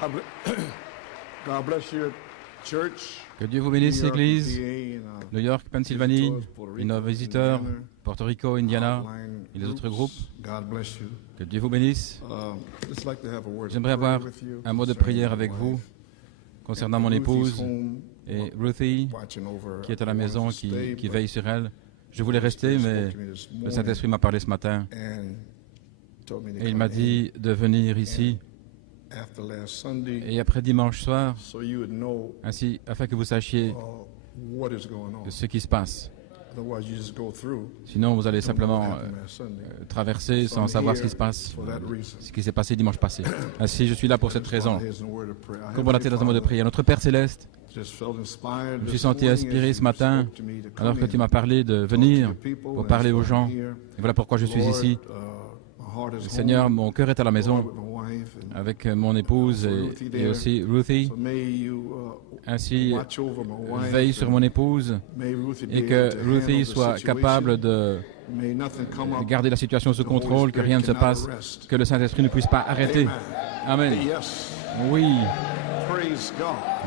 God bless you, church. Que Dieu vous bénisse, Église, New York, Pennsylvanie, et nos visiteurs, Porto Rico, Indiana, et les autres groupes. Que Dieu vous bénisse. J'aimerais avoir un mot de prière avec vous concernant mon épouse et Ruthie, qui est à la maison, qui veille sur elle. Je voulais rester, mais le Saint-Esprit m'a parlé ce matin et il m'a dit de venir ici. Et après dimanche soir, ainsi, afin que vous sachiez ce qui se passe. Sinon, vous allez simplement traverser sans savoir ce qui se passe, ce qui s'est passé dimanche passé. Ainsi, je suis là pour cette raison. Comme dans un mot de prière. Notre Père Céleste, je me suis senti inspiré ce matin, alors que tu m'as parlé de venir pour parler aux gens. Et voilà pourquoi je suis ici. Seigneur, mon cœur est à la maison avec mon épouse et aussi Ruthie. Ainsi, veille sur mon épouse et que Ruthie soit capable de garder la situation sous contrôle, que rien ne se passe, que le Saint-Esprit ne puisse pas arrêter. Amen. Oui.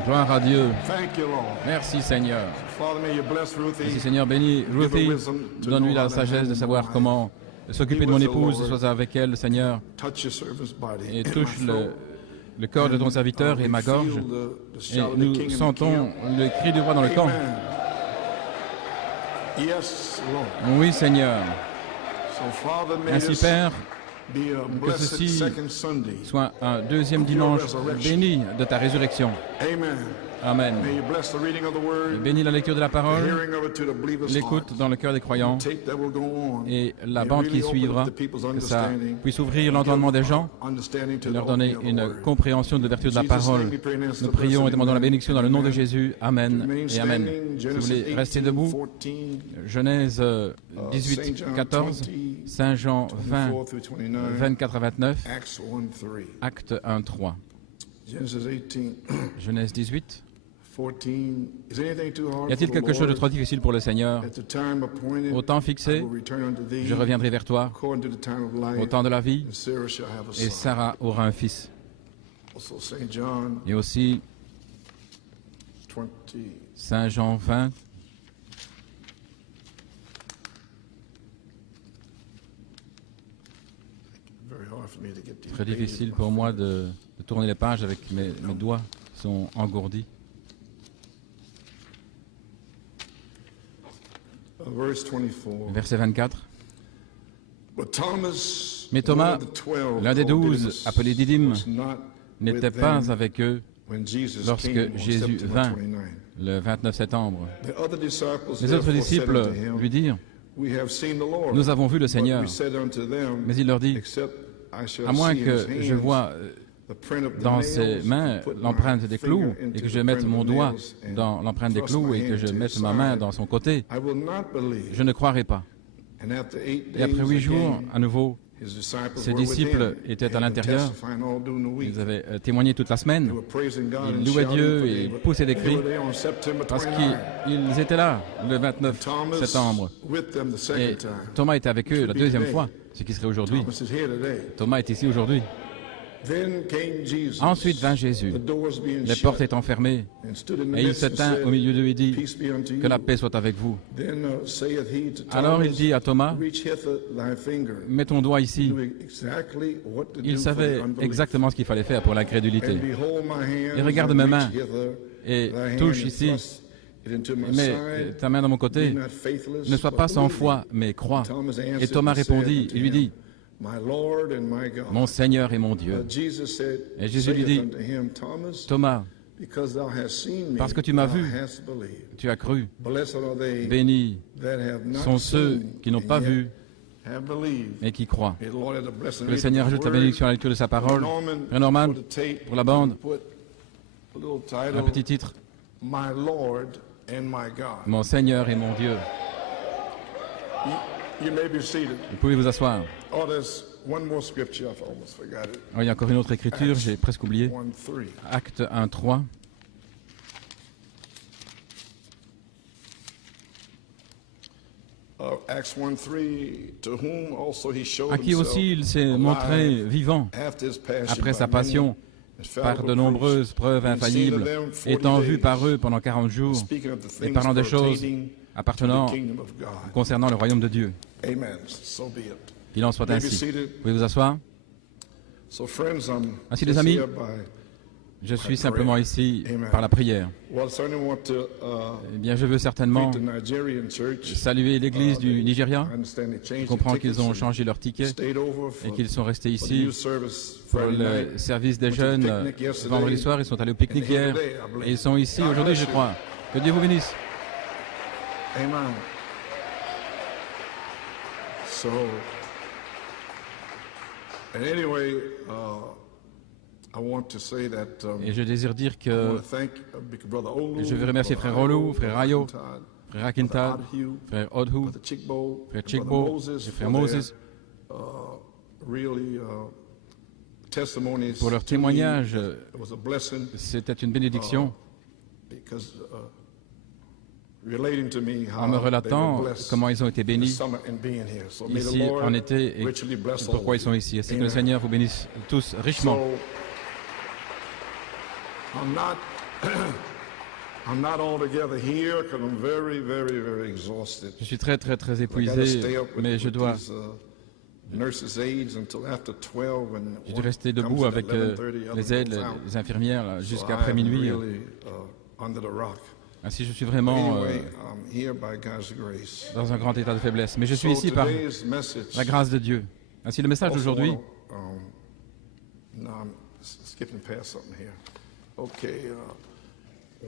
Gloire à Dieu. Merci Seigneur. Merci Seigneur, bénis Ruthie, donne-lui la sagesse de savoir comment s'occuper de mon épouse, sois avec elle, Seigneur, et touche le corps de ton serviteur et ma gorge, et nous sentons le cri du roi dans le camp. Oui, Seigneur. Ainsi, Père, que ceci soit un deuxième dimanche béni de ta résurrection. Amen. Et bénis la lecture de la parole, l'écoute dans le cœur des croyants et la bande qui suivra, que ça puisse ouvrir l'entendement des gens et leur donner une compréhension de vertu de la parole. Nous prions et demandons la bénédiction dans le nom de Jésus. Amen et Amen. Si vous voulez rester debout, Genèse 18, 14, Saint Jean 20, 24 à 29, Acte 1, 3. Genèse 18. Y a-t-il quelque chose de trop difficile pour le Seigneur? Au temps fixé, je reviendrai vers toi, au temps de la vie, et Sarah aura un fils. Et aussi, Saint Jean 20, très difficile pour moi de tourner les pages avec mes doigts qui sont engourdis. Verset 24. Mais Thomas, l'un des 12, appelé Didyme, n'était pas avec eux lorsque Jésus vint le 29 septembre. Les autres disciples lui dirent, « Nous avons vu le Seigneur. » Mais il leur dit, « À moins que je voie dans ses mains l'empreinte des clous et que je mette mon doigt dans l'empreinte des clous et que je mette ma main dans son côté, je ne croirai pas. » Et après 8 jours, à nouveau, ses disciples étaient à l'intérieur. Ils avaient témoigné toute la semaine. Ils louaient Dieu et poussaient des cris parce qu'ils étaient là le 29 septembre. Et Thomas était avec eux la deuxième fois, ce qui serait aujourd'hui. Thomas est ici aujourd'hui. Ensuite vint Jésus, les portes étant fermées, et il se tint au milieu d'eux et dit, « Que la paix soit avec vous. » Alors il dit à Thomas, « Mets ton doigt ici. » Il savait exactement ce qu'il fallait faire pour l'incrédulité. « Et regarde mes mains, et touche ici. Mets ta main dans mon côté. Ne sois pas sans foi, mais crois. » Et Thomas répondit, il lui dit, « Mon Seigneur et mon Dieu. » Et Jésus lui dit, « Thomas, parce que tu m'as vu, tu as cru. Bénis sont ceux qui n'ont pas vu, mais qui croient. » Que le Seigneur ajoute la bénédiction à la lecture de sa parole. Frère Norman, pour la bande, un petit titre. Mon Seigneur et mon Dieu. Vous pouvez vous asseoir. Il y a encore une autre écriture, j'ai presque oublié. Acte 1, 3. À qui aussi il s'est montré vivant après sa passion, par de nombreuses preuves infaillibles, étant vu par eux pendant 40 jours et parlant des choses appartenant concernant le royaume de Dieu. Qu'il en soit ainsi. Vous pouvez vous asseoir. Ainsi, les amis, je suis simplement ici par la prière. Eh bien, je veux certainement saluer l'église du Nigeria. Je comprends qu'ils ont changé leur ticket et qu'ils sont restés ici pour le service des jeunes vendredi soir. Ils sont allés au pique-nique hier et ils sont ici aujourd'hui, je crois. Que Dieu vous bénisse. Amen. So, and anyway, I want to say that, et je désire dire I want que to thank Brother Olu, je veux remercier frère Olu, frère Ayo, frère Akintad, frère Odhu, Brother Chigbo, frère Brother Chigbo Moses et frère for Moses their, really, testimonies pour leur to me. témoignage. It was a blessing C'était une bénédiction because relating to me how en me they were relatant blessed comment ils ont été this bénis summer and being here. So may the ici Lord en été et richly bless all pourquoi of ils sont you. ici. Ainsi que le Amen. Seigneur vous bénisse tous richement. So, I'm not altogether here because I'm very, very, very exhausted. Je suis très I gotta épuisé, stay up mais je with dois these, nurses' aides until after 12 when j'ai dû one rester comes debout in avec at 11:30, other les aides, goes out. les infirmières là, So jusqu'à I après am minuit. really, under the rock. Ainsi, je suis vraiment Anyway, I'm here by God's grace. dans un grand état de faiblesse. Mais je suis So ici par today's message la grâce de Dieu. Ainsi, le message also d'aujourd'hui, no, I'm skipping past something here. Okay,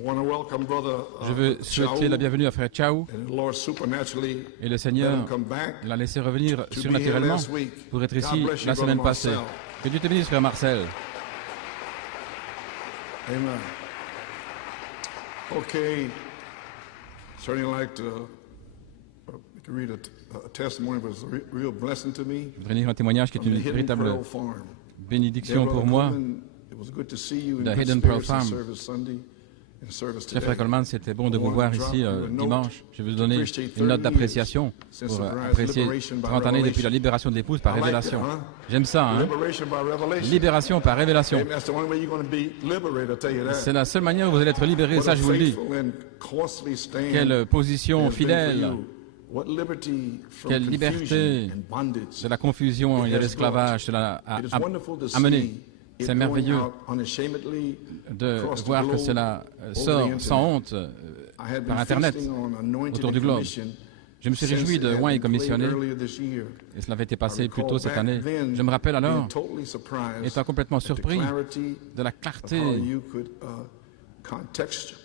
want to welcome brother je veux souhaiter la bienvenue à frère Chao. and the Lord supernaturally Et le let Seigneur him come back l'a laissé revenir to be here surnaturellement last week. pour être God ici bless you, la semaine brother passée. Marcel. Que Dieu te bénisse, frère Marcel. Amen. Okay, certainly like to read a testimony, but it's a real blessing to me. Je voudrais lire un témoignage qui est From the une Hidden véritable Pearl Farm. bénédiction Dear pour Brother moi. Coleman, it was good to see you in The good Hidden Pearl spirits in Farm. service Sunday and service Cher frère today. Coleman, c'était bon de vous voir ici dimanche. Je vais vous donner appreciate une note 30 d'appréciation since pour the bride's apprécier liberation by 30 années depuis la revelation. libération de l'épouse par I like that, révélation. huh? J'aime ça, hein? Liberation by revelation. Libération par révélation. Amen. That's the only way you're going to be liberated, I'll tell you that. C'est la seule manière où vous allez être libéré, What ça a je vous le dis. faithful and costly stand Quelle position it has been for fidèle you. What liberty from quelle confusion liberté and bondage. de la confusion et de l'esclavage cela a It is wonderful to amené. see it C'est going merveilleux out unashamedly de across the voir que globe cela over the sort internet. sans honte I had par been Internet feasting on anointing autour and du globe. commission Je me suis since réjoui it de had oint et been played commissionné earlier this year. et cela avait été I passé plus recall tôt cette back année. then Je me rappelle alors, being totally surprised étant complètement at the surpris clarity de la of clarté, how you could, contextualize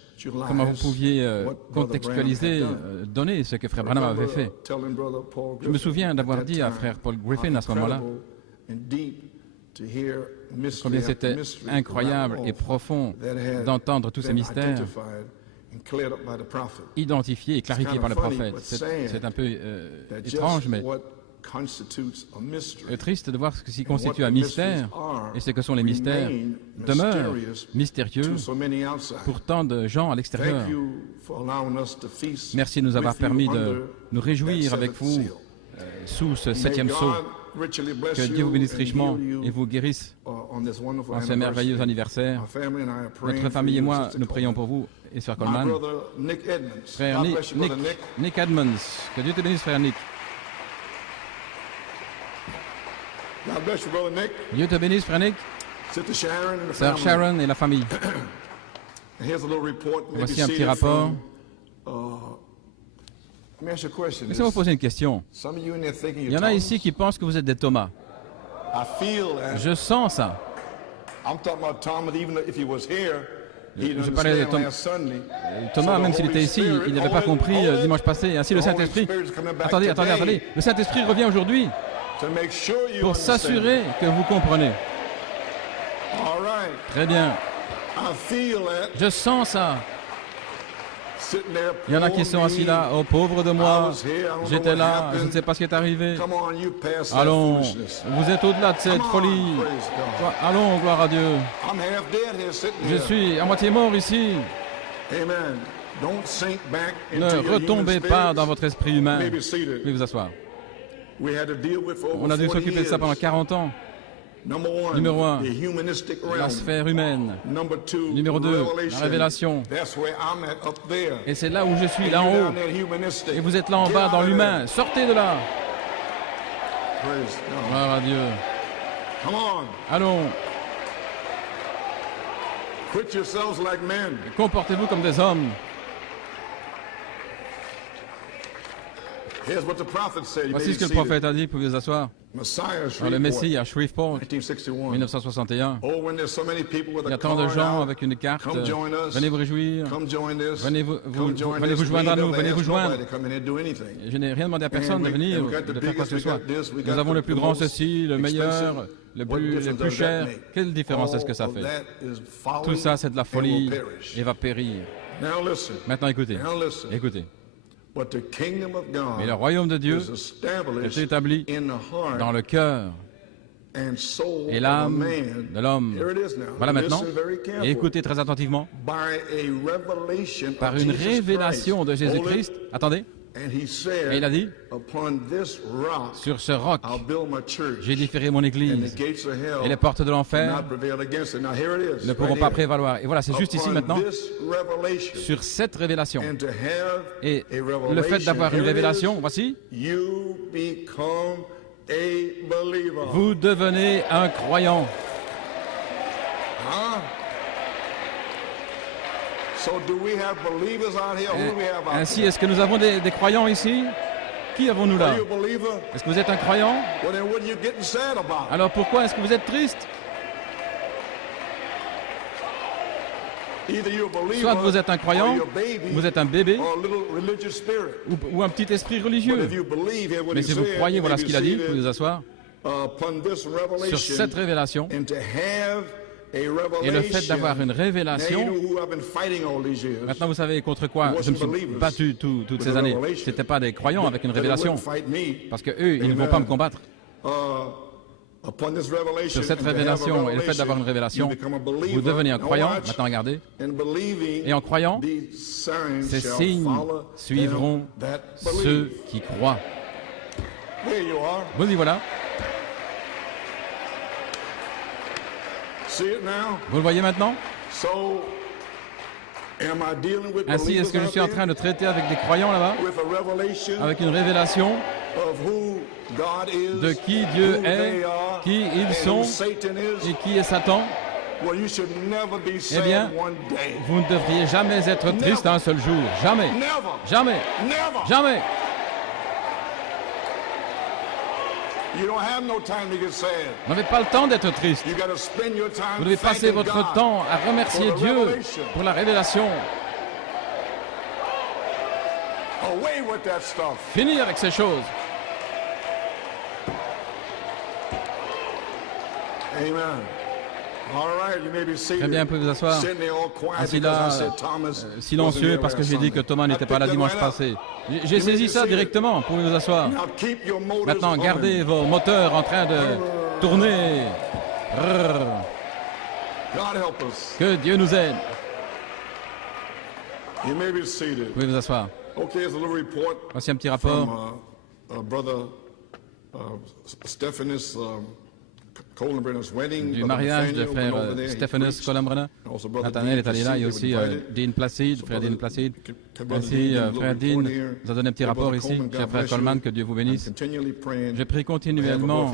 comment vous pouviez what Brother contextualiser, Branham had done. donner ce que frère Branham avait fait. Telling Brother Paul Je me Griffin souviens at d'avoir that dit à time frère Paul Griffin how à ce moment-là incredible and deep to hear mystery combien after c'était mystery incroyable rattle et off profond that had d'entendre tous ces been mystères identified and cleared up by the prophet. identifiés et clarifiés kind par of le funny, prophète. but C'est sad un peu That étrange, just mais what constitutes a mystery triste de voir ce qui and what constitue the un mystère mysteries are et ce que sont les mystères remain demeure mysterious mystérieux to so many outside. pour tant de gens à l'extérieur. Thank you for allowing us to feast Merci de nous avoir with you permis under de nous réjouir that avec seventh vous seal. sous ce May septième God sceau. richly bless Que Dieu vous you bénisse and richement heal you, et vous guérisse on this wonderful en ce merveilleux anniversary. anniversaire. Our family and I are praying Notre for famille et you, moi, Sister nous prions Coleman. pour vous et Sœur My Coleman. brother Nick Edmonds. Frère God Nick, bless you, brother Nick. Nick Edmonds. Que Dieu te bénisse, frère Nick. God bless you, brother Nick. Dieu te bénisse, frère Nick. Sister Sharon and the Sœur family. Sharon et la famille. And here's a little report. Maybe Voici un see petit it rapport. from, let me ask you a question. Laissez-moi vous poser une question. Some of you in there thinking Il y you're en a Thomas. ici qui pensent que vous êtes des Thomas. I feel that. Je sens ça. I'm talking about Thomas, even if he was here, he didn't Je parlais de understand last Sunday. Thomas, So the même s'il Holy était ici, Spirit, il n'avait pas hold it, compris hold it. dimanche passé. Ainsi, le The Holy Saint-Esprit... Spirit is coming back Attendez, today attendez. Le Saint-Esprit revient aujourd'hui to make sure you pour understand. s'assurer que vous comprenez. All right. Très bien. I feel that Je sens ça. sitting there. Il y en a qui poor sont assis me. là. Oh, pauvre de I moi. was here. I don't know J'étais what là. happened. Je ne sais pas ce qui est arrivé. Come on, you pass that Allons. foolishness. Vous êtes au-delà de cette Come on, folie. praise God. Allons, gloire à Dieu. I'm half dead here sitting Je here. suis à moitié mort ici. Amen. Don't sink back into Ne your retombez human pas spirits. dans votre esprit humain. Maybe Vous seated. pouvez vous asseoir. We had to deal with for over On a dû 40 s'occuper de ça pendant years. 40 ans. Numéro 1, la sphère humaine. Numéro 2, la révélation. Et c'est là où je suis, là en haut. Et vous êtes là en bas, dans l'humain. Sortez de là. Gloire à Dieu. Allons. Comportez-vous comme des hommes. Voici ce que le prophète a dit, vous pouvez vous asseoir. Le Messie à Shreveport, 1961. Il y a tant de gens avec une carte. Venez vous réjouir. Venez vous joindre à nous. Venez vous joindre. Je n'ai rien demandé à personne de venir, de faire quoi que ce soit. Nous avons le plus grand ceci, le meilleur, le plus cher. Quelle différence est-ce que ça fait? Tout ça, c'est de la folie et va périr. Maintenant, écoutez. Écoutez. Mais le royaume de Dieu est établi dans le cœur et l'âme de l'homme. Voilà maintenant. Et écoutez très attentivement. Par une révélation de Jésus-Christ. Attendez. Et il a dit, sur ce roc, j'édifierai mon église, et les portes de l'enfer ne pourront pas prévaloir. Et voilà, c'est juste ici maintenant, sur cette révélation. Et le fait d'avoir une révélation, voici, vous devenez un croyant. Ainsi, est-ce que nous avons des croyants ici? Qui avons-nous là? Est-ce que vous êtes un croyant? Alors pourquoi est-ce que vous êtes triste? Soit vous êtes un croyant, vous êtes un bébé, ou un petit esprit religieux. Mais si vous croyez, voilà ce qu'il a dit, vous pouvez vous asseoir, sur cette révélation, et le fait d'avoir une révélation, maintenant vous savez contre quoi je me suis battu toutes ces années. Ce n'étaient pas des croyants avec une révélation, parce qu'eux, ils ne vont pas me combattre. Sur cette révélation et le fait d'avoir une révélation, vous devenez un croyant. Maintenant regardez. Et en croyant, ces signes suivront ceux qui croient. Vous y voilà. Vous le voyez maintenant? Ainsi, est-ce que je suis en train de traiter avec des croyants là-bas? Avec une révélation de qui Dieu est, qui ils sont et qui est Satan? Eh bien, vous ne devriez jamais être triste un seul jour. Jamais. Jamais. Jamais. Vous n'avez pas le temps d'être triste. Vous devez passer votre temps à remercier Dieu pour la révélation. Fini avec ces choses. Très bien, vous pouvez vous asseoir. Ainsi là, silencieux, parce que j'ai dit que Thomas n'était pas là dimanche passé. J'ai saisi ça directement, vous pouvez vous asseoir. Maintenant, gardez vos moteurs en train de tourner. Que Dieu nous aide. Vous pouvez vous asseoir. Voici un petit rapport. Du mariage de frère Stephanus Columbrunner. Nathanaël est allé là, et aussi Dean Placide, frère Dean Placide. Ainsi, frère Dean nous a donné un petit rapport ici. Cher frère Coleman, que Dieu vous bénisse. Je prie continuellement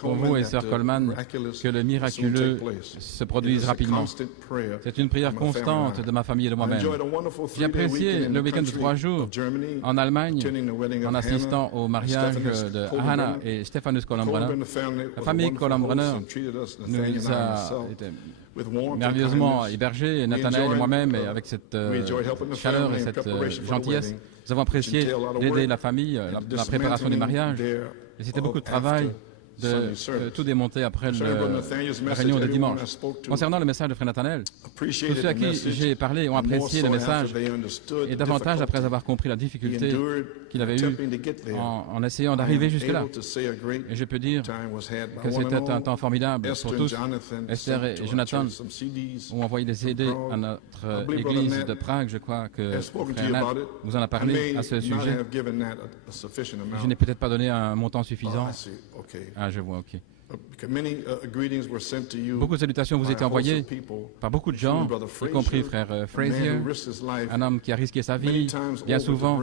pour vous et sœur Coleman que le miraculeux se produise rapidement. C'est une prière constante de ma famille et de moi-même. J'ai apprécié le week-end de 3 jours en Allemagne en assistant au mariage de Hannah et Stephanus Columbrunner. La famille Columbrunner nous a été merveilleusement hébergés, Nathanaël et moi-même, et avec cette chaleur et cette gentillesse. Nous avons apprécié d'aider la famille, la préparation du mariage. Et c'était beaucoup de travail de tout démonter après la réunion de dimanche. Concernant le message de frère Nathanaël, tous ceux à qui j'ai parlé ont apprécié le message, et davantage après avoir compris la difficulté qu'il avait eue en essayant d'arriver jusque-là. Et je peux dire que c'était un temps formidable pour tous. Esther et Jonathan ont envoyé des CD à notre église de Prague. Je crois que frère Nat vous en a parlé à ce sujet. Je n'ai peut-être pas donné un montant suffisant. Ah, je vois, ok. Beaucoup de salutations vous étaient envoyées par beaucoup de gens, y compris frère Frazier, un homme qui a risqué sa vie bien souvent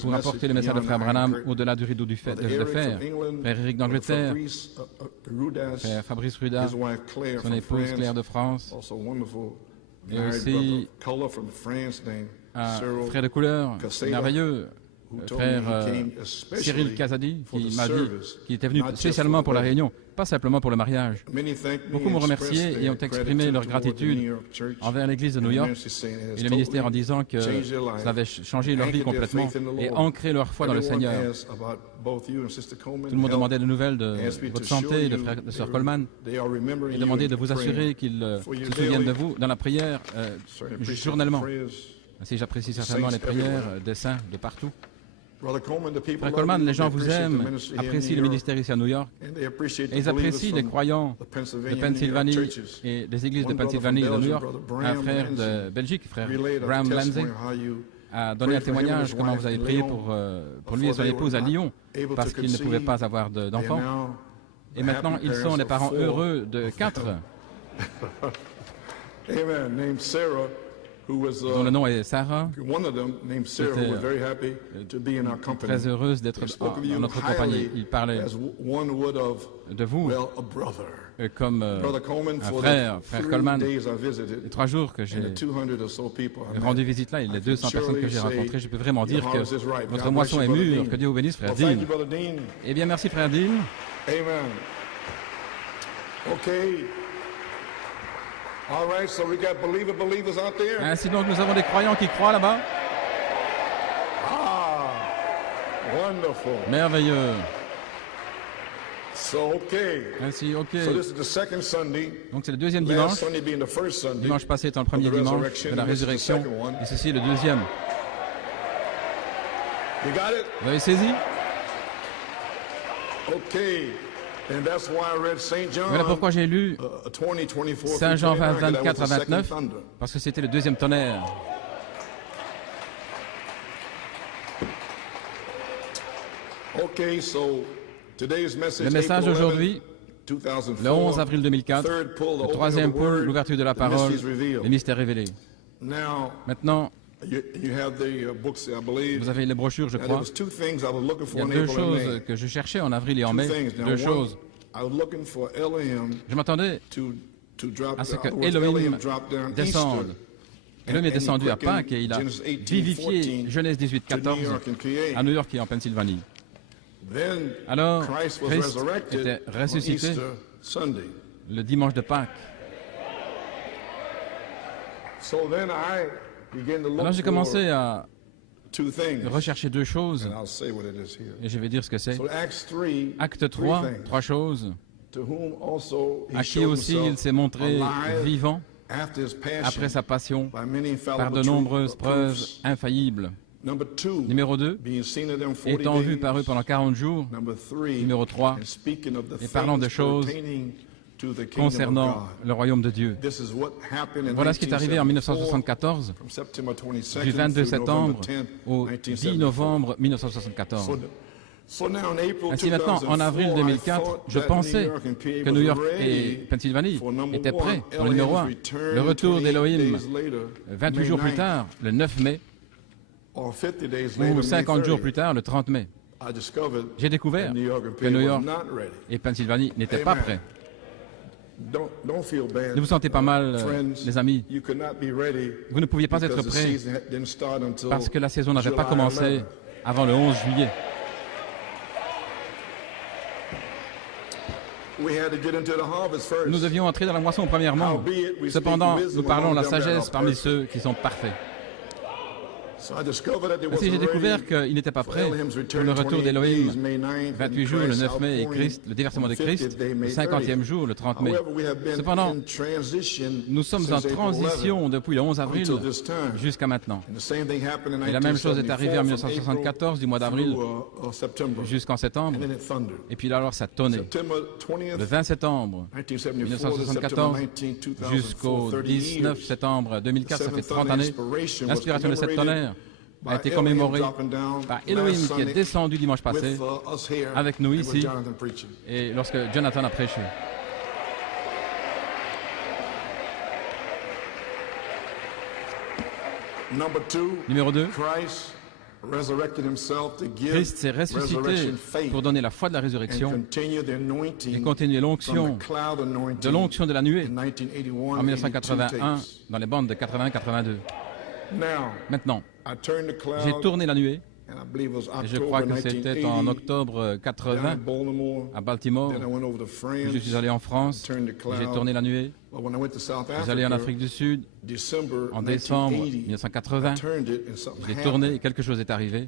pour apporter le message de frère Branham au-delà du rideau de fer. Frère Eric d'Angleterre, frère Fabrice Ruda, son épouse Claire de France, et aussi un frère de couleur merveilleux, frère Cyril Kazadi, qui m'a dit qu'il était venu spécialement pour la réunion, pas simplement pour le mariage. Beaucoup m'ont remercié et ont exprimé leur gratitude envers l'Église de New York et le ministère en disant que ça avait changé leur vie complètement et ancré leur foi dans le Seigneur. Tout le monde demandait des nouvelles de votre santé, de Sœur Coleman, et demandait de vous assurer qu'ils se souviennent de vous dans la prière journellement. Ainsi, j'apprécie certainement les prières des saints de partout. Frère Coleman, les gens vous aiment, apprécient le ministère ici à New York, et ils apprécient les croyants de Pennsylvanie et des églises de Pennsylvanie et de New York. Un frère de Belgique, frère Graham Lansing, a donné un témoignage comment vous avez prié pour lui et son épouse à Lyon, parce qu'ils ne pouvaient pas avoir d'enfants. Et maintenant, ils sont les parents heureux de 4. Dont le nom est Sarah, était très heureuse d'être dans notre compagnie. Il parlait de vous comme un frère, frère Coleman. Les 3 jours que j'ai rendu visite là, et les 200 personnes que j'ai rencontrées, je peux vraiment dire que votre moisson est mûre. Que Dieu vous bénisse, frère Dean. Eh bien, merci, frère Dean. Amen. Okay. All right, so we got believers out there. Ainsi donc, nous avons des croyants qui croient là-bas. Ah, wonderful. Merveilleux. So, okay. Ainsi, ok. So this is the second Sunday. Donc c'est le deuxième dimanche. Last Sunday being the first Sunday. Dimanche passé étant le premier dimanche de la résurrection. Et ceci est le deuxième. You got it? Vous avez saisi? Okay. And that's why I read Saint John, voilà pourquoi j'ai lu 20, Saint Jean 20, 24 à 29, parce que c'était le deuxième tonnerre. Okay, so today's message, le message d'aujourd'hui, le 11 avril 2004, le troisième pôle, l'ouverture de la parole, les mystères révélés. Maintenant, vous avez les brochures, je crois. Il y a 2 choses que je cherchais en avril et en mai. 2 choses. Je m'attendais à ce que Elohim descende. Elohim est descendu à Pâques et il a vivifié Genèse 18, 14 à New York et en Pennsylvanie. Alors, Christ était ressuscité le dimanche de Pâques. Alors j'ai commencé à rechercher 2 choses, et je vais dire ce que c'est. Acte 3, 3 choses, à qui aussi il s'est montré vivant après sa passion par de nombreuses preuves infaillibles. Numéro 2, étant vu par eux pendant 40 jours. Numéro 3, et parlant de choses concernant le royaume de Dieu. Voilà ce qui est arrivé en 1974, du 22 septembre au 10 novembre 1974. Ainsi maintenant, en avril 2004, je pensais que New York et Pennsylvanie étaient prêts pour le numéro 1. Le retour d'Elohim, 28 jours plus tard, le 9 mai, ou 50 jours plus tard, le 30 mai. J'ai découvert que New York et Pennsylvanie n'étaient pas prêts. Ne vous sentez pas mal, les amis. Vous ne pouviez pas être prêts parce que la saison n'avait pas commencé avant le 11 juillet. Nous devions entrer dans la moisson premièrement. Cependant, nous parlons de la sagesse parmi ceux qui sont parfaits. Ainsi, j'ai découvert qu'il n'était pas prêt pour le retour d'Elohim. 28 jours, le 9 mai, et Christ, le déversement de Christ, le 50e jour, le 30 mai. Cependant, nous sommes en transition depuis le 11 avril jusqu'à maintenant. Et la même chose est arrivée en 1974, du mois d'avril jusqu'en septembre. Et puis là, alors, ça tonnait. Le 20 septembre 1974 jusqu'au 19 septembre 2004, ça fait 30 années. L'inspiration de cette tonnerre a été commémoré par Elohim qui est descendu dimanche passé avec nous ici et lorsque Jonathan a prêché. Numéro 2, Christ s'est ressuscité pour donner la foi de la résurrection et continuer l'onction de la nuée en 1981 dans les bandes de 80-82. Maintenant, j'ai tourné la nuée et je crois que c'était en octobre 80 à Baltimore. Je suis allé en France, j'ai tourné la nuée. Je suis allé en Afrique du Sud en décembre 1980. Je l'ai tourné et quelque chose est arrivé.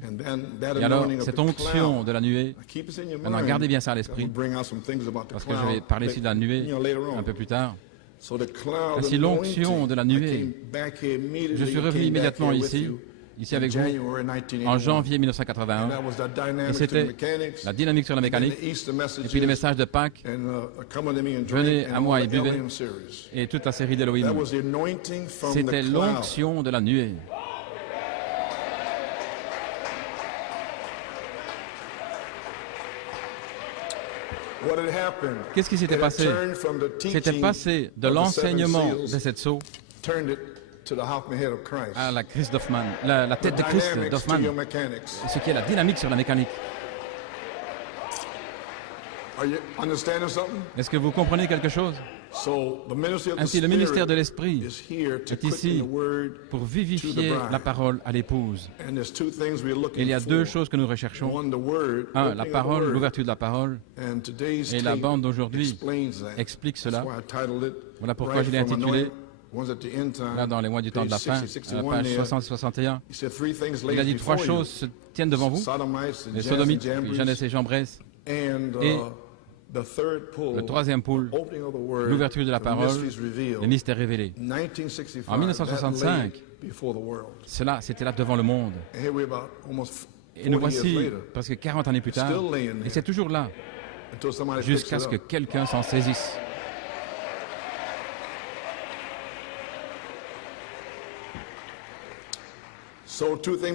Et alors, cette onction de la nuée, maintenant gardez bien ça à l'esprit, parce que je vais parler ici de la nuée un peu plus tard. Ainsi, l'onction de la nuée, je suis revenu immédiatement ici avec vous, en janvier 1981, et c'était la dynamique sur la mécanique, et puis le message de Pâques, venez à moi et buvez, et toute la série d'Elohim. C'était l'onction de la nuée. Qu'est-ce qui s'était passé? C'était passé de l'enseignement de cette sceau à la Christ d'Hoffmann, la tête de Christ d'Hoffmann, ce qui est la dynamique sur la mécanique. Est-ce que vous comprenez quelque chose? Ainsi, le ministère de l'Esprit est ici pour vivifier la parole à l'épouse. Il y a deux choses que nous recherchons. Un, la parole, l'ouverture de la parole. Et la bande d'aujourd'hui explique cela. Voilà pourquoi je l'ai intitulé, là dans les mois du temps de la fin, à la page 60-61. Il a dit trois choses se tiennent devant vous, les sodomites, Jeannès et Jambres, et le troisième pôle, l'ouverture de la parole, le mystère révélé. En 1965, cela, c'était là devant le monde. Et nous voici presque 40 années plus tard, et c'est toujours là, jusqu'à ce que quelqu'un s'en saisisse.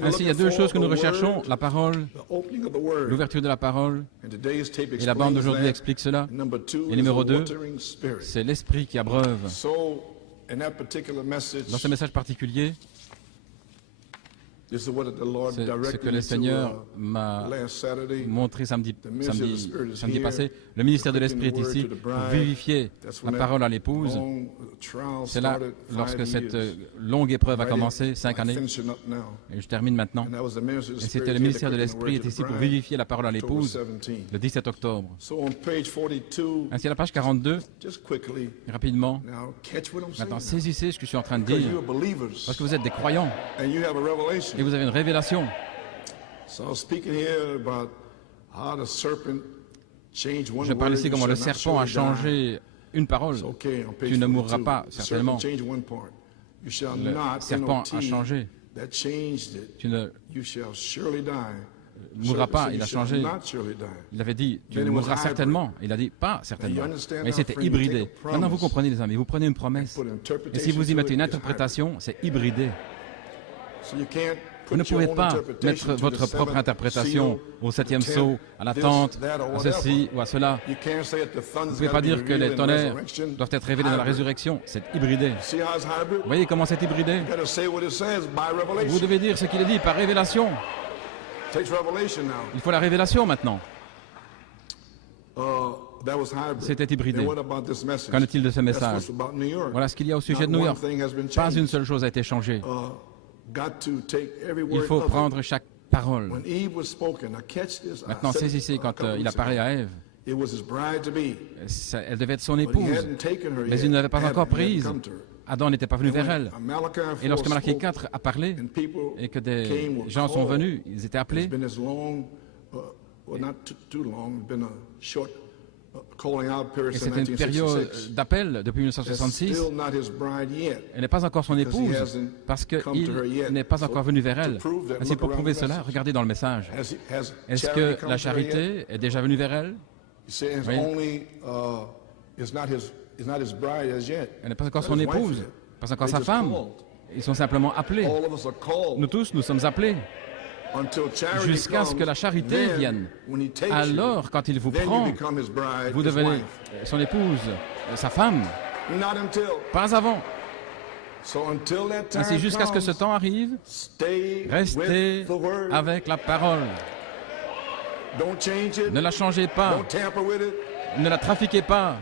Ainsi, il y a deux choses que nous recherchons, la parole, l'ouverture de la parole, et la bande d'aujourd'hui explique cela. Et numéro 2, c'est l'esprit qui abreuve. Dans ce message particulier, c'est ce que le Seigneur m'a montré samedi passé. Le ministère de l'Esprit est ici pour vivifier la parole à l'épouse. C'est là, lorsque cette longue épreuve a commencé, 5 années, et je termine maintenant. Et c'était le ministère de l'Esprit est ici pour vivifier la parole à l'épouse le 17 octobre. Ainsi, à la page 42, rapidement, maintenant saisissez ce que je suis en train de dire, parce que vous êtes des croyants. Et vous avez une révélation. Je parle ici comment le serpent a changé une parole. Tu ne mourras pas, certainement. Le serpent a changé. Tu ne mourras pas, il a changé. Il avait dit, tu mourras certainement. Il a dit, pas certainement. Mais c'était hybridé. Maintenant, vous comprenez, les amis, vous prenez une promesse. Et si vous y mettez une interprétation, c'est hybridé. Vous ne pouvez pas mettre votre propre interprétation au 7e sceau, à la tente, à ceci ou à cela. Vous ne pouvez pas dire que les tonnerres doivent être révélés dans la résurrection. C'est hybridé. Vous voyez comment c'est hybridé? Vous devez dire ce qu'il est dit par révélation. Il faut la révélation maintenant. C'était hybridé. Qu'en est-il de ce message? Voilà ce qu'il y a au sujet de New York. Pas une seule chose a été changée. Il faut prendre chaque parole. Maintenant, saisissez quand il a parlé à Ève. Elle devait être son épouse, mais il ne l'avait pas encore prise. Adam n'était pas venu vers elle. Et lorsque Malachie 4 a parlé et que des gens sont venus, ils étaient appelés. Et c'était une période d'appel depuis 1966. Elle n'est pas encore son épouse parce qu'il n'est pas encore venu vers elle. Ainsi, pour prouver cela, regardez dans le message. Est-ce que la charité est déjà venue vers elle? Oui. Elle n'est pas encore son épouse, pas encore sa femme. Ils sont simplement appelés. All of us are called. Nous tous, nous sommes appelés Until charity jusqu'à ce comes, que la charité then, vienne. when he takes Alors, quand il vous you, then prend, you become his bride, vous his devenez wife. son épouse, sa femme. Not until. Pas avant. So until that time Ainsi, jusqu'à ce que ce comes, temps arrive, stay restez with the word. avec la parole. Don't change it. Ne la changez pas. Don't tamper with it. Ne la trafiquez pas.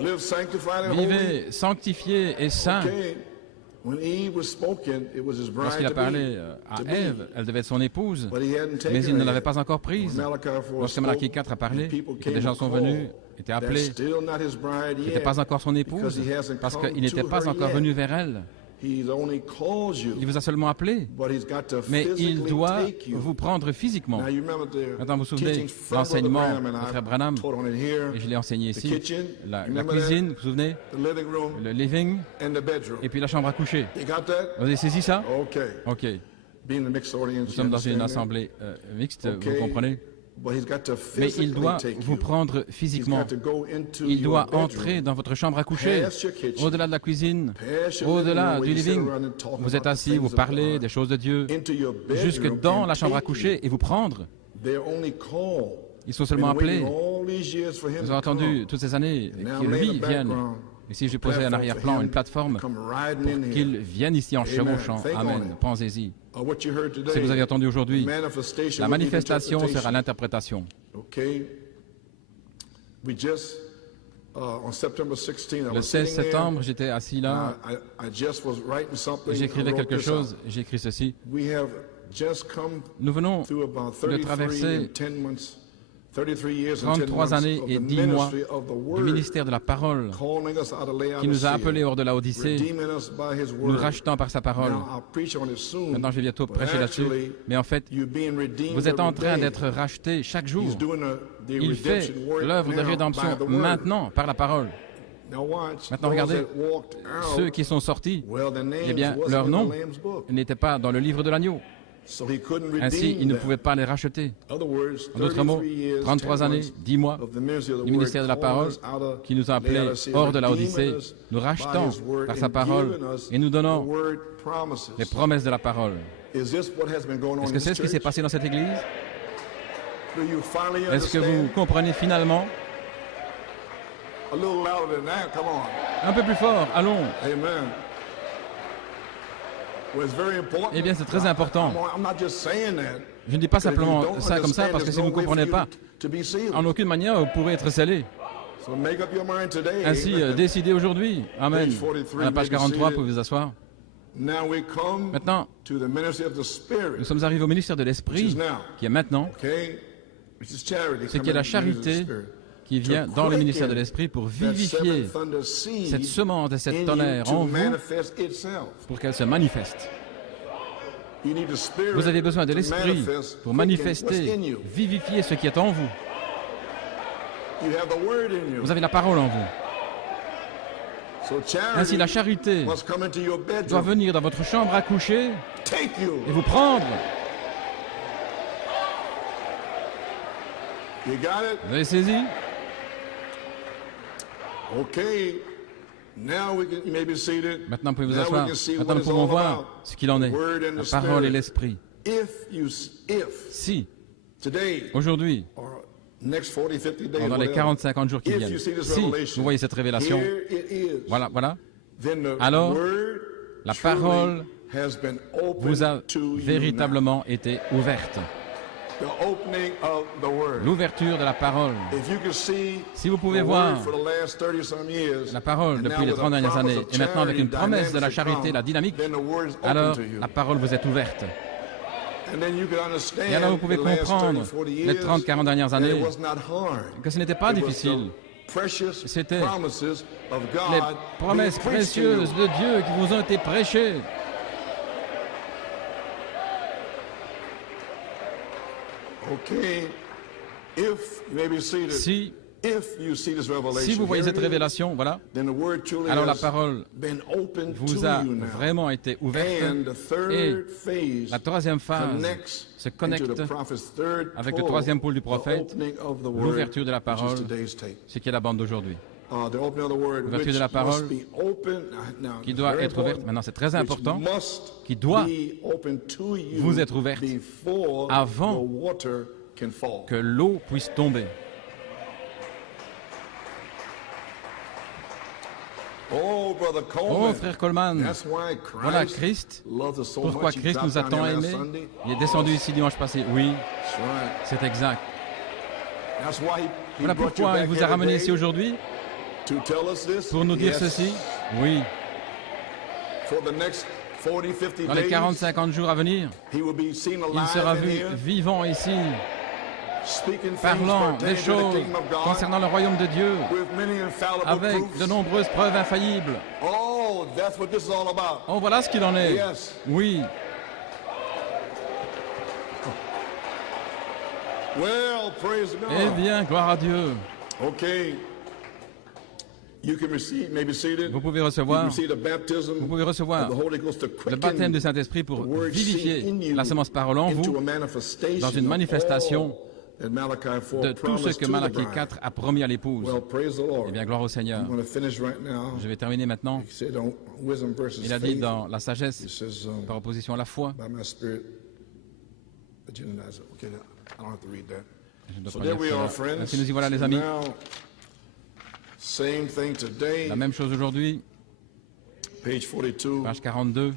Live sanctified and holy. Vivez sanctifié et saint. Okay. When Eve was spoken, it was his bride Lorsqu'il a to parlé be. à To be. Ève, elle devait être son épouse, But he hadn't taken mais il ne her l'avait yet. pas encore prise. When Malachi 4 Lorsque Malachie spoke, 4 a parlé, and people et que came des gens to sont call, venus, étaient that's appelés, still not his bride n'était yet, pas encore son because épouse, he hasn't parce come qu'il n'était to pas her encore yet. venu vers elle. He's only calls you, Il vous a seulement appelé, but he's got to mais il physically doit take you. vous prendre physiquement. Now, you remember the Maintenant, vous vous souvenez teachings from l'enseignement Brother Branham, de and frère I've Branham, taught on it here, et je l'ai enseigné the ici, kitchen, la you remember cuisine, that? vous vous souvenez, The living room le living, and the bedroom. et puis la chambre à coucher. You got that? Vous avez saisi ça? Okay. Ok. Being a mixed audience, Nous you sommes dans une understand that? assemblée mixte, Okay. vous comprenez? But he's got to Mais physically il doit take vous you. prendre He's physiquement. got to go into Il your doit bedroom, entrer dans votre chambre à coucher, past your kitchen, au-delà de la cuisine, past your au-delà living room, du where you sit living. around and talk Vous êtes about the assis, things vous of parlez God, des choses de Dieu, into your jusque bedroom dans and la chambre à take you. coucher et vous prendre. They're only called. Ils sont seulement Been waiting appelés. all these years for him Vous to avez entendu come. toutes ces années And now qu'il lay in lui the vienne. background, Et si je posais un platform arrière-plan, for him une plateforme, to come riding in here. qu'il vienne ici en Amen. chevauchant. Think on Amen. it. Pensez-y. What you heard today, Ce que vous avez entendu aujourd'hui, the manifestation la will be the manifestation sera interpretation. l'interprétation. Okay? We just, on September 16, I Le was 16 sitting there, septembre, j'étais assis là, I just was writing something. j'écrivais I wrote quelque this chose, out. j'ai écrit ceci. We have just come Nous venons through about de 33 traverser and 10 months, 33 years and 10 33 months années of et the 10 mois ministry of the du Word, ministère de la parole calling us out of qui nous a Laodicea, appelés hors de la Odyssée, redeeming us by His nous Word. rachetant par sa parole. Now, I'll preach on it soon, Maintenant, je vais bientôt but prêcher là-dessus. actually, Mais en fait, you're being redeemed vous êtes en every train day. d'être rachetés chaque jour. He's doing the Il fait redemption work l'œuvre de now by rédemption the Word. maintenant par la parole. Now watch, Maintenant, those regardez, that walked out, ceux qui sont sortis, well, their names eh bien, wasn't leur in the nom Lamb's book. n'était pas dans le livre de l'agneau. So he couldn't Ainsi, redeem il ne them. pouvait pas les racheter. In other words, En d'autres mots, 33 years, 33 10 années, months 10 mois of the ministry of the du ministère de la Word, parole calling us out of qui nous a appelés Laodicea, hors de la redeeming Odyssée, us nous by rachetant His Word par sa and parole giving us et nous the donnant Word promises. les promesses de la parole. Is this what has been going on Est-ce in que this c'est ce qui s'est church? passé dans cette église? Do you finally Est-ce que vous understand? comprenez finalement? A little louder than that, come on. Un peu plus fort, allons. Amen. Well, it's very important. Eh bien, c'est très important. I'm not just saying that. Je ne dis pas But if you simplement don't ça comme ça, understand, parce que there's si vous no ne way for comprenez you pas, to be sealed. en aucune manière vous pourrez être scellé. So make up your mind today. Ainsi, Amen. décidez aujourd'hui. Amen. Page 43, À la page maybe 43, seated. vous pouvez vous asseoir. Now we come Maintenant, to the ministry of the Spirit. nous sommes arrivés au ministère de Which l'Esprit, is now. qui est maintenant, Okay? Which is charity. ce qui est la charité qui vient dans le ministère de l'Esprit pour vivifier cette semence et cette tonnerre en vous pour qu'elle se manifeste. Vous avez besoin de l'Esprit pour manifester, vivifier ce qui est en vous. Vous avez la parole en vous. Ainsi, la charité doit venir dans votre chambre à coucher et vous prendre. Vous avez saisi? Okay. Now we can, you may be seated. Maintenant, vous pouvez vous Now asseoir. we can see Maintenant, what nous it's pouvons all voir about. ce qu'il en est. The word and La the parole et Spirit. l'Esprit. If Si, today aujourd'hui, or next 40, 50 days, pendant les whatever, 40-50 jours qui if viennent, you see this si revelation, vous voyez cette révélation, here it is. voilà, Then the alors, word la truly parole has been opened vous a to you véritablement été ouverte. now. The opening of the word. L'ouverture de la parole. If you can see Si vous pouvez the voir word for the last 30 some years, la parole and depuis now les with 30 a dernières promise années, of et maintenant avec une charity, promesse de la dynamics charité, that la come, dynamique, then the word is open alors to you. la parole vous est ouverte. And then you can understand Et alors vous pouvez the last comprendre 30, 40 les years 30-40 dernières that années it was not hard. que ce n'était pas It was difficile. the precious C'était promises of God Les promesses being preached to you. précieuses de Dieu qui vous ont été prêchées. Okay. If you may be seated, if you see this revelation, Si vous voyez here cette it is, révélation, voilà, then the word truly alors la has parole been opened vous to a you now. vraiment été ouverte. And the Et third phase la troisième phase connects se into connecte the prophet's third avec le pull, troisième pôle du the prophète, opening of the word, l'ouverture de la which is parole, today's tape. ce qui est la bande d'aujourd'hui. l'ouverture de la parole, qui doit être ouverte, maintenant c'est très important, qui doit vous être ouverte avant que l'eau puisse tomber. Oh, frère Coleman, voilà Christ. Pourquoi Christ nous a tant aimés? Il est descendu ici dimanche passé. Oui, c'est exact. Voilà pourquoi il vous a ramené ici aujourd'hui, pour nous dire ceci. Oui. Dans les 40-50 jours à venir, il sera vu vivant ici, parlant des choses concernant le royaume de Dieu, avec de nombreuses preuves infaillibles. Oh, voilà ce qu'il en est. Oui. Eh bien, gloire à Dieu. Vous pouvez recevoir le baptême du Saint-Esprit pour vivifier la semence parole en vous dans une manifestation de tout ce que Malachie 4 a promis à l'épouse. Eh bien, gloire au Seigneur. Je vais terminer maintenant. Il a dit dans la sagesse, par opposition à la foi. Je ne dois pas lire cela. Ainsi nous y voilà, les amis. La même chose aujourd'hui. Page 42.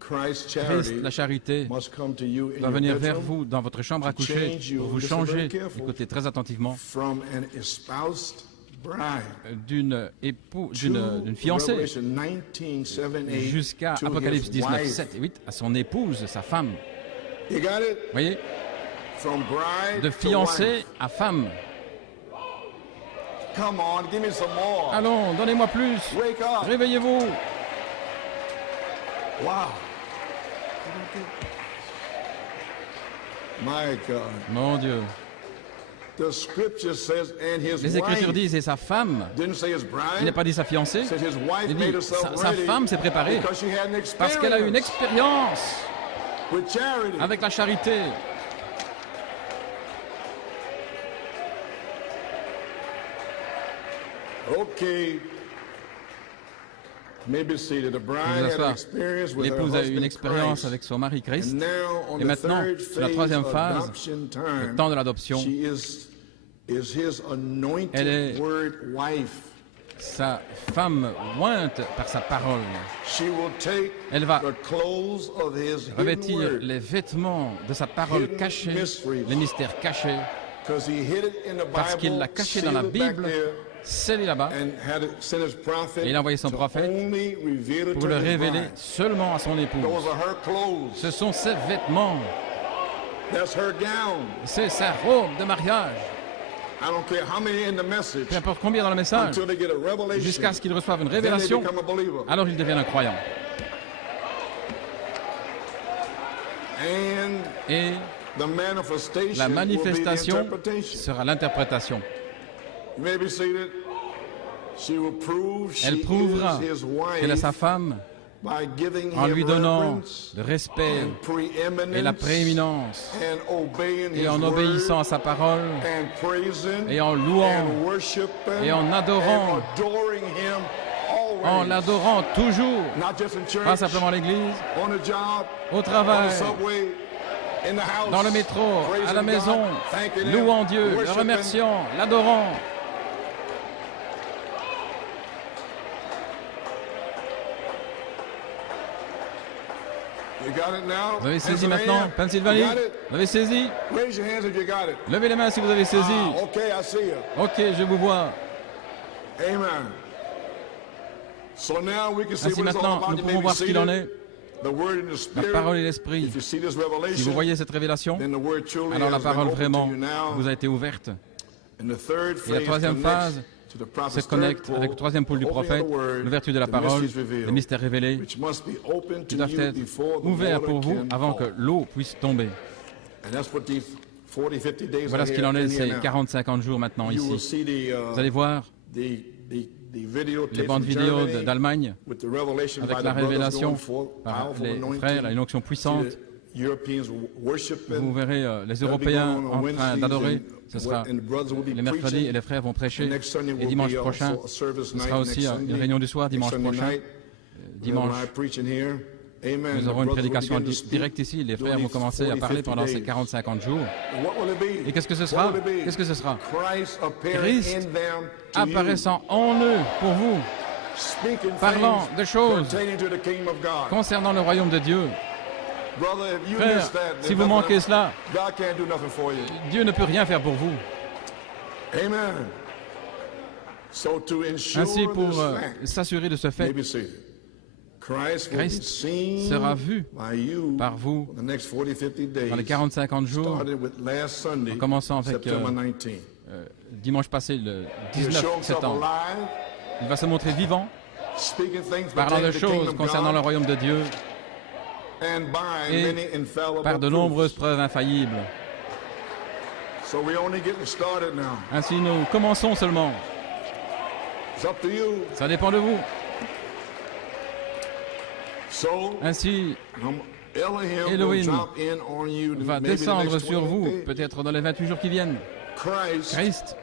Christ, la charité, va venir vers vous dans votre chambre à coucher pour vous changer, écoutez très attentivement, d'une fiancée jusqu'à Apocalypse 19, 7 et 8, à son épouse, sa femme. Vous voyez? De fiancée à femme. Allons, donnez-moi plus. Réveillez-vous. Mon Dieu. Les Écritures disent, et sa femme, il n'a pas dit sa fiancée, il dit, sa femme s'est préparée parce qu'elle a eu une expérience avec la charité. L'épouse a eu une expérience avec son mari Christ. Et maintenant, sur la troisième phase, le temps de l'adoption, elle est sa femme ointe par sa parole. Elle va revêtir les vêtements de sa parole cachée, les mystères cachés, parce qu'il l'a caché dans la Bible, scellé là-bas, et il a envoyé son prophète pour le révéler seulement à son épouse. Ce sont ses vêtements, c'est sa robe de mariage. Peu importe combien dans le message, jusqu'à ce qu'il reçoive une révélation, alors il devient un croyant. Et la manifestation sera l'interprétation. Elle prouvera qu'elle est sa femme en lui donnant le respect et la prééminence et en obéissant à sa parole et en louant et en adorant, en l'adorant toujours, pas simplement à l'église, au travail, dans le métro, à la maison, louant Dieu, le remerciant, l'adorant. Vous avez saisi maintenant, Pennsylvanie? Vous avez saisi? Levez les mains si vous avez saisi. Ok, je vous vois. Ainsi maintenant, nous pouvons voir ce qu'il en est. La parole et l'esprit. Si vous voyez cette révélation, alors la parole vraiment vous a été ouverte. Et la troisième phase se connecte avec le troisième pôle du prophète, l'ouverture de la parole, les mystères révélés, qui doivent être ouverts pour vous avant que l'eau puisse tomber. Voilà ce qu'il en est ces 40-50 jours maintenant ici. Vous allez voir les bandes vidéo d'Allemagne avec la révélation par les frères, une onction puissante Vous verrez les Européens en train d'adorer. Ce sera les mercredis et les frères vont prêcher. Et dimanche prochain, ce sera aussi une réunion du soir, dimanche prochain. Dimanche, nous aurons une prédication directe ici. Les frères vont commencer à parler pendant ces 40-50 jours. Et qu'est-ce que ce sera? Qu'est-ce que ce sera? Christ apparaissant en eux pour vous, parlant de choses concernant le royaume de Dieu. Frère, si vous manquez cela, Dieu ne peut rien faire pour vous. Ainsi, pour s'assurer de ce fait, Christ sera vu par vous dans les 40-50 jours, en commençant avec dimanche passé, le 19 septembre. Il va se montrer vivant, parlant de choses concernant le royaume de Dieu et par de nombreuses preuves infaillibles. Ainsi, nous commençons seulement. Ça dépend de vous. Ainsi, Elohim va descendre sur vous, peut-être dans les 28 jours qui viennent. Christ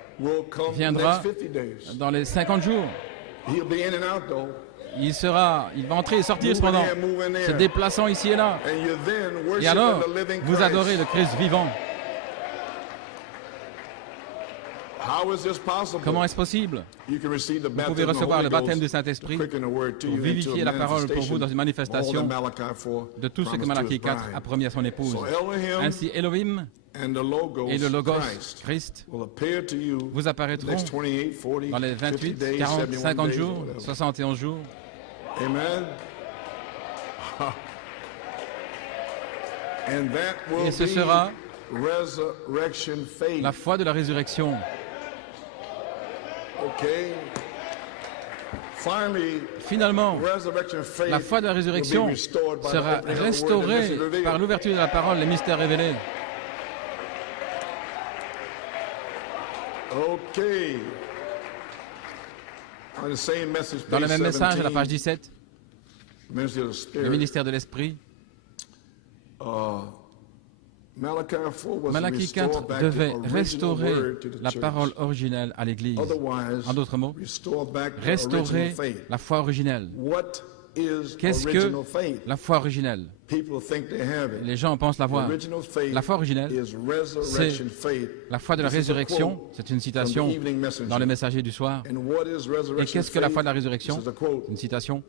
viendra dans les 50 jours. Il va entrer et sortir cependant, se déplaçant ici et là. Et alors, vous adorez le Christ vivant. Comment est-ce possible? Vous pouvez recevoir le baptême du Saint-Esprit pour vivifier la parole pour vous dans une manifestation de tout ce que Malachie 4 a promis à son épouse. Ainsi, Elohim et le Logos, Christ, vous apparaîtront dans les 28, 40, 50 jours, 71 jours. Amen. Et ce sera la foi de la résurrection. Finalement, la foi de la résurrection sera restaurée par l'ouverture de la parole, les mystères révélés. Dans le même message, à la page 17, le ministère de l'Esprit, Malachie 4 devait restaurer la parole originelle à l'Église. En d'autres mots, restaurer la foi originelle. Qu'est-ce que la foi originelle? Les gens pensent l'avoir. La foi originelle, c'est la foi de la résurrection. C'est une citation dans le Messager du soir. Et qu'est-ce que la foi de la résurrection? Une citation.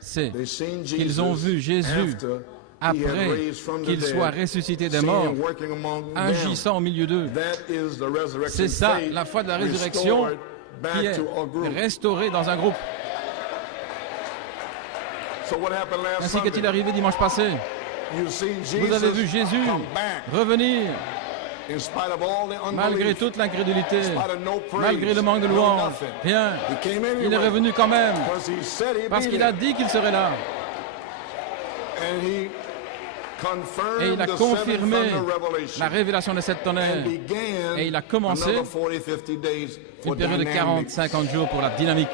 C'est qu'ils ont vu Jésus après qu'il soit ressuscité des morts, agissant au milieu d'eux. C'est ça, la foi de la résurrection qui est restaurée dans un groupe. Ainsi qu'est-il arrivé dimanche passé? Vous avez vu Jésus revenir malgré toute l'incrédulité, malgré le manque de louange. Rien. Il est revenu quand même parce qu'il a dit qu'il serait là. Et il a confirmé la révélation de cette tonnerre. Et il a commencé une période de 40-50 jours pour la dynamique.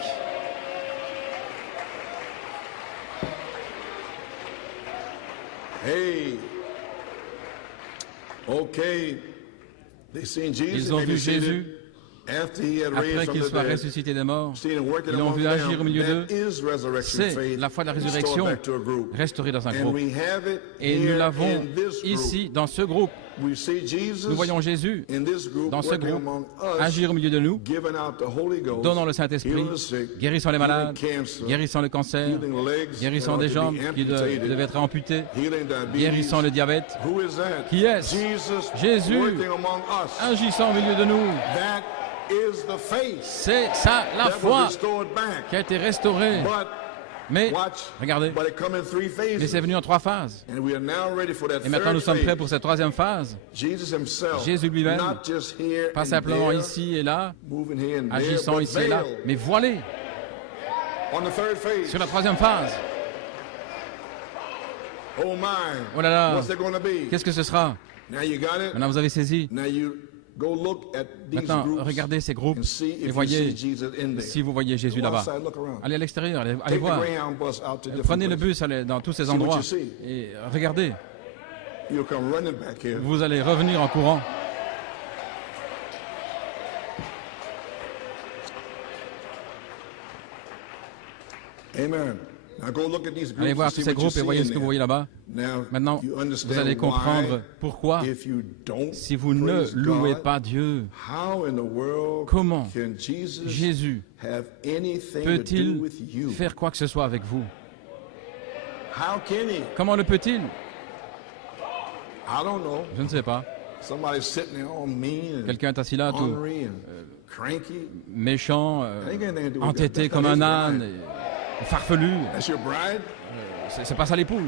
Ils ont vu Jésus après qu'il soit ressuscité des morts. Ils l'ont vu agir au milieu d'eux. C'est la foi de la résurrection restaurée dans un groupe. Et nous l'avons ici, dans ce groupe. Nous voyons Jésus, dans ce groupe, agir au milieu de nous, donnant le Saint-Esprit, guérissant les malades, guérissant le cancer, guérissant des jambes qui devaient être amputées, guérissant le diabète. Qui est-ce? Jésus, agissant au milieu de nous. C'est ça la foi qui a été restaurée. Mais, regardez, mais c'est venu en 3 phases. Et maintenant nous sommes prêts pour cette 3e phase. Jésus lui-même, pas simplement ici et là, agissant ici et là, mais voilé sur la 3e phase. Oh là là, qu'est-ce que ce sera? Maintenant vous avez saisi. Maintenant, regardez ces groupes et voyez si vous voyez Jésus là-bas. Allez à l'extérieur, allez voir. Prenez le bus, allez dans tous ces endroits et regardez. you'll come running back here. Vous allez revenir en courant. Amen. Now go look at these groups. Allez voir and tous see ces what you groupes et see voyez in ce que vous there. voyez là-bas. Now, Maintenant, you vous understand allez comprendre why, pourquoi, if you don't si vous ne praise louez God, pas Dieu, how in the world comment can Jesus Jésus have anything to do peut-il with you? faire quoi que ce soit avec vous? How can he? Comment le peut-il? I don't know. Je ne sais pas. Somebody's sitting there all mean and Quelqu'un est assis là, tout ornery and cranky. méchant, Ain't got anything to do with entêté that. comme That's un his âne, bride. et farfelu. That's your bride? C'est pas ça l'épouse.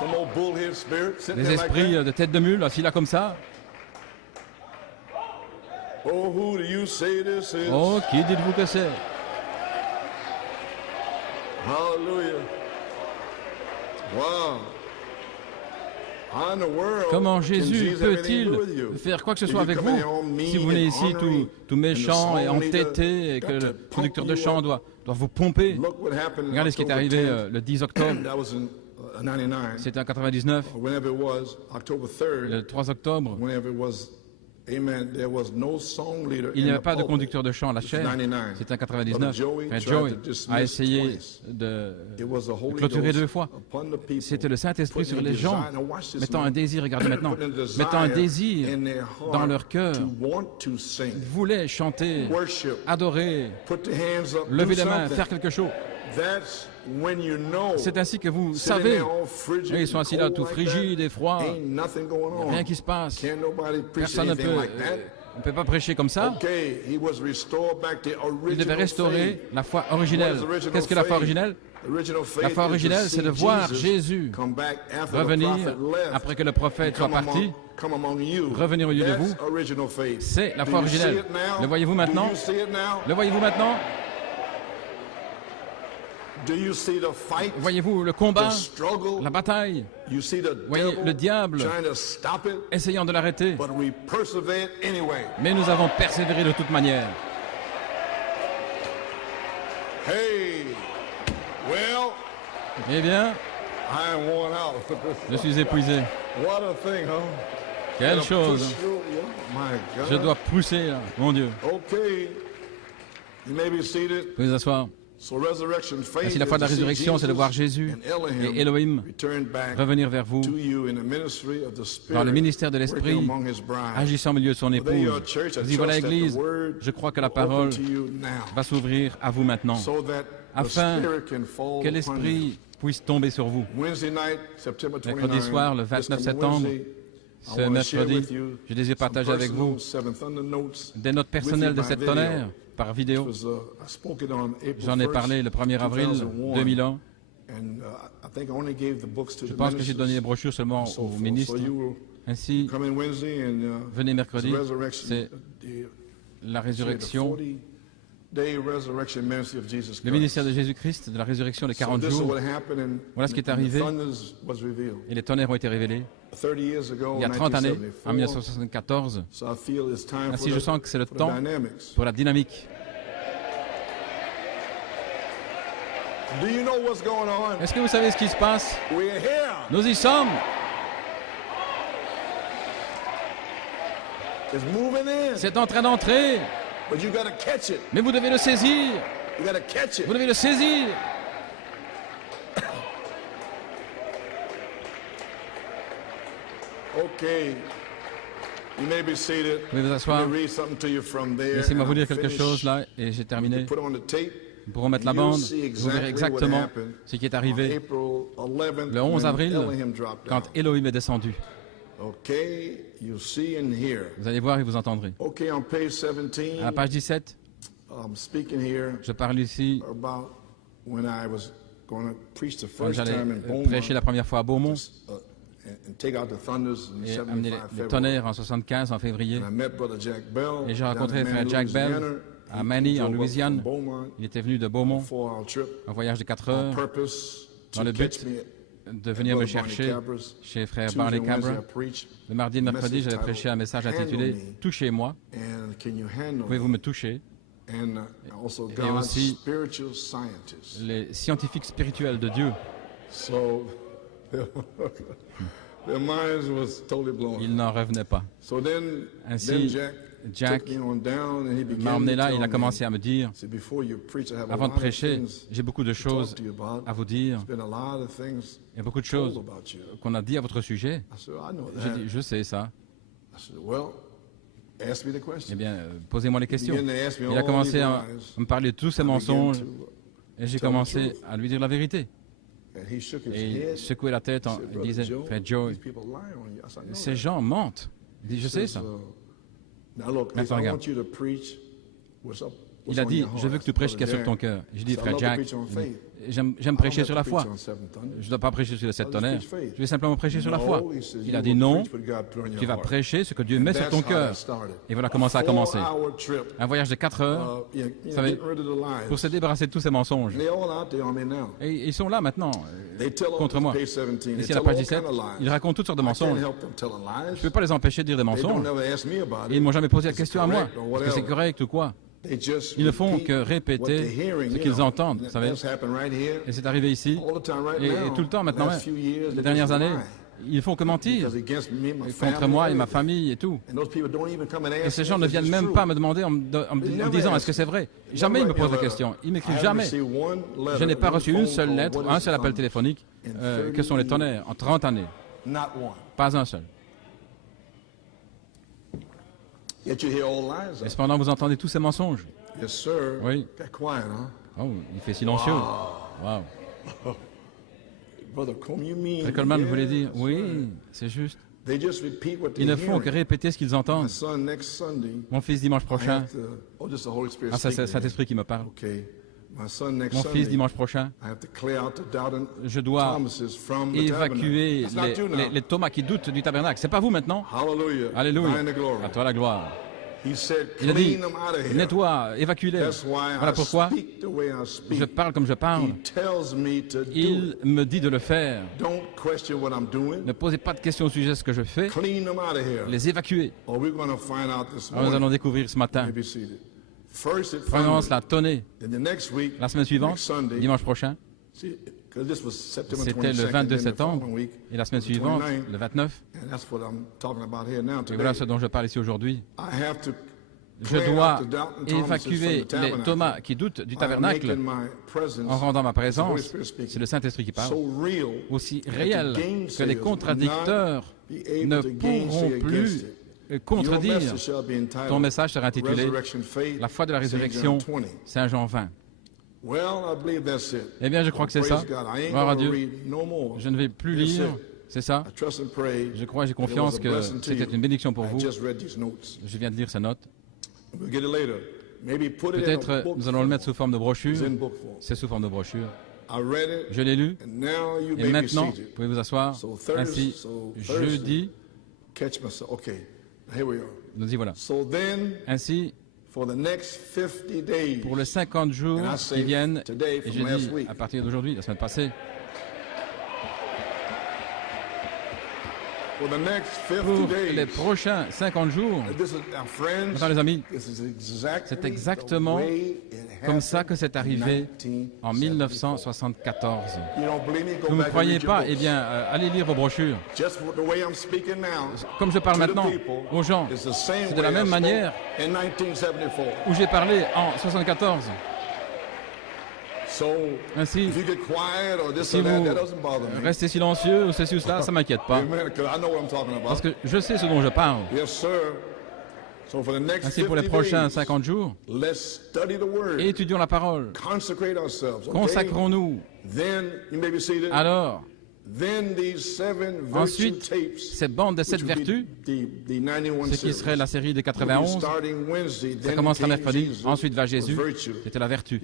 Some old bullhead spirit sitting Des there like esprits that? de tête de mule, assis là comme ça. Oh, who do you say this is? Oh, qui dites-vous que c'est? Hallelujah. Wow. How in the world Comment can Jésus Jesus have anything to do with peut-il you? faire quoi que ce If soit you avec come in vous? here all mean Si vous venez and ici ornery, tout and méchant the et song leader entêté et got que to le pump producteur de you chant up. doit vous pomper. Look what happened in Regardez ce qui est October arrivé 10th. le 10 octobre. That was in 99, C'était en 99, or whenever it was, October 3rd, le 3 octobre. whenever it was, amen, there was no song leader Il n'y in avait the pas de pulpit. conducteur de chant à la It's chaire. 99. C'était en 99. Brother Frère Joey Joey tried to dismiss a essayé twice. de It was the Holy clôturer Ghost 2 fois. upon the people, C'était le Saint-Esprit sur putting les a gens, desire- now watch this, mettant man. un désir, regardez maintenant, Putting a desire mettant un désir in their heart dans leur cœur. to want to sing, Voulaient chanter, worship, adorer, put the hands up, lever do les mains, something. faire quelque chose. That's when you know. C'est ainsi que vous Sitting savez. there all frigid Et ils sont assis là and tout cold like frigides that, et froids. ain't nothing going on. Rien qui se passe. Can't nobody preach Personne ne anything peut, like that. on ne peut pas prêcher comme ça. Okay, he was restored back to Il devait original restaurer faith. la foi originelle. Qu'est-ce que la foi originelle? La foi originelle, c'est de voir Jésus revenir après que le prophète soit parti, revenir au milieu de vous. C'est la foi originelle. Le voyez-vous maintenant? Le voyez-vous maintenant? Voyez-vous le combat, la bataille? Voyez le diable essayant de l'arrêter, mais nous avons persévéré de toute manière. Eh bien, je suis épuisé. Quelle chose! Je dois pousser, là. Mon Dieu. Vous pouvez vous asseoir. Ainsi, la foi de la résurrection, c'est de voir Jésus et Elohim revenir vers vous dans le ministère de l'Esprit, agissant au milieu de son épouse. Vous y voilà, l'Église. Je crois que la parole va s'ouvrir à vous maintenant, afin que l'Esprit puisse tomber sur vous. Mercredi soir, le 29 septembre, ce mercredi, je désire partager avec vous des notes personnelles de cette tonnerre par vidéo. J'en ai parlé le 1er avril 2001. Je pense que j'ai donné les brochures seulement aux ministres. Ainsi, venez mercredi, c'est la résurrection, le ministère de Jésus-Christ, de la résurrection de 40 jours. Voilà ce qui est arrivé, et les tonnerres ont été révélés il y a 30 années, en 1974. Ainsi, je sens que c'est le temps pour la dynamique. Est-ce que vous savez ce qui se passe? Nous y sommes. C'est en train d'entrer. Mais vous devez le saisir. Vous devez le saisir. Vous pouvez vous asseoir. Laissez-moi vous dire quelque chose là, et j'ai terminé. Nous pourrons mettre la bande. Vous verrez exactement ce qui est arrivé le 11 avril, quand Elohim est descendu. Vous allez voir et vous entendrez. À la page 17, je parle ici quand j'allais prêcher la première fois à Beaumont et amener les tonnerres en 75, en février. Et j'ai rencontré frère Jack Bell à Manny, en Louisiane. Il était venu de Beaumont, un voyage de 4 heures, dans le but de venir me chercher chez frère Barley Cabra. Le mardi et le mercredi, j'avais prêché un message intitulé « Touchez-moi ». Pouvez-vous me toucher? Et aussi les scientifiques spirituels de Dieu. Their minds was totally blown. Ils n'en revenaient pas. So then Ainsi, Jack took me on down and he began m'a emmené to là, tell il a me, commencé à me dire, said, before you preach, I have a avant de lot of prêcher, things j'ai beaucoup de to choses talk to you about. à vous dire. There's been a lot of things Il y a beaucoup de told choses about you. qu'on a dit à votre sujet. I said, I know J'ai that. dit, je sais ça. I said, well, ask me the Eh question. bien, posez-moi les questions. began to ask me Il a all commencé these à lies. me parler de tous ces I began mensonges to, et j'ai tell the commencé truth. à lui dire la vérité. And he shook his Et il head. secouait la tête, He il said, Brother disait, Joe, Frère Joe, these people lie on you. I said, I know ces that. gens mentent. Il dit, je sais Says, ça. Now look, Maintenant, I regarde. want you to preach what's up. Il a dit, je veux que tu prêches ce qu'il y a sur ton cœur. J'ai dit, Frère Jack, j'aime prêcher sur la foi. Je ne dois pas prêcher sur les 7 tonnerres. Je vais simplement prêcher sur la foi. Il a dit non, tu vas prêcher ce que Dieu met sur ton cœur. Et voilà comment ça a commencé. Un voyage de 4 heures, vous savez, pour se débarrasser de tous ces mensonges. Et ils sont là maintenant, contre moi. Ici à la page 17, ils racontent toutes sortes de mensonges. Je ne peux pas les empêcher de dire des mensonges. Et ils ne m'ont jamais posé la question à moi. Est-ce que c'est correct ou quoi? Ils ne font que répéter ce qu'ils entendent, vous savez. Et c'est arrivé ici, et tout le temps maintenant, les dernières années, ils font que mentir contre moi et ma famille et tout. Et ces gens ne viennent même pas me demander en me disant est-ce que c'est vrai. Jamais ils me posent la question. Ils m'écrivent jamais. Je n'ai pas reçu une seule lettre, un seul appel téléphonique. Que sont les tonnerres en 30 années? Pas un seul. Et cependant, vous entendez tous ces mensonges. Oui. Oh, il fait silencieux. Wow. Frère Coleman voulait dire, oui, c'est juste. Ils ne font que répéter ce qu'ils entendent. Mon fils dimanche prochain, ah, c'est Saint-Esprit qui me parle. Mon fils dimanche prochain, je dois évacuer les Thomas qui doutent du tabernacle. C'est pas vous maintenant. Alléluia. À toi la gloire. Il a dit, nettoie, évacue-les. Voilà pourquoi je parle comme je parle. Il me dit de le faire. Ne posez pas de questions au sujet de ce que je fais. Les évacuer. Alors, nous allons découvrir ce matin. Premièrement, cela a tonné. La semaine suivante, dimanche prochain, c'était le 22 septembre, et la semaine suivante, le 29. Et voilà ce dont je parle ici aujourd'hui. Je dois évacuer les Thomas qui doutent du tabernacle en rendant ma présence. C'est le Saint-Esprit qui parle. Aussi réel que les contradicteurs ne pourront plus contredire. Ton message sera intitulé « La foi de la résurrection, Saint Jean 20 ». Eh bien, je crois que c'est ça. Gloire à Dieu. Je ne vais plus lire. C'est ça. Je crois et j'ai confiance que c'était une bénédiction pour vous. Je viens de lire ces notes. Peut-être nous allons le mettre sous forme de brochure. C'est sous forme de brochure. Je l'ai lu. Et maintenant, vous pouvez vous asseoir. Ainsi, jeudi, nous y voilà. Ainsi, pour les 50 jours qui viennent, et j'ai dit à partir d'aujourd'hui, la semaine passée, pour les prochains 50 jours, maintenant les amis, c'est exactement comme ça que c'est arrivé en 1974. Vous ne me croyez pas? Eh bien, allez lire vos brochures. Comme je parle maintenant aux gens, c'est de la même manière où j'ai parlé en 1974. Ainsi, si vous restez silencieux ou ceci ou cela, ça ne m'inquiète pas. Parce que je sais ce dont je parle. Ainsi, pour les prochains 50 jours, étudions la parole. Consacrons-nous. Alors, ensuite, ces bandes de 7 vertus, ce qui serait la série des 91, ça commencera mercredi. Ensuite va Jésus, c'était la vertu.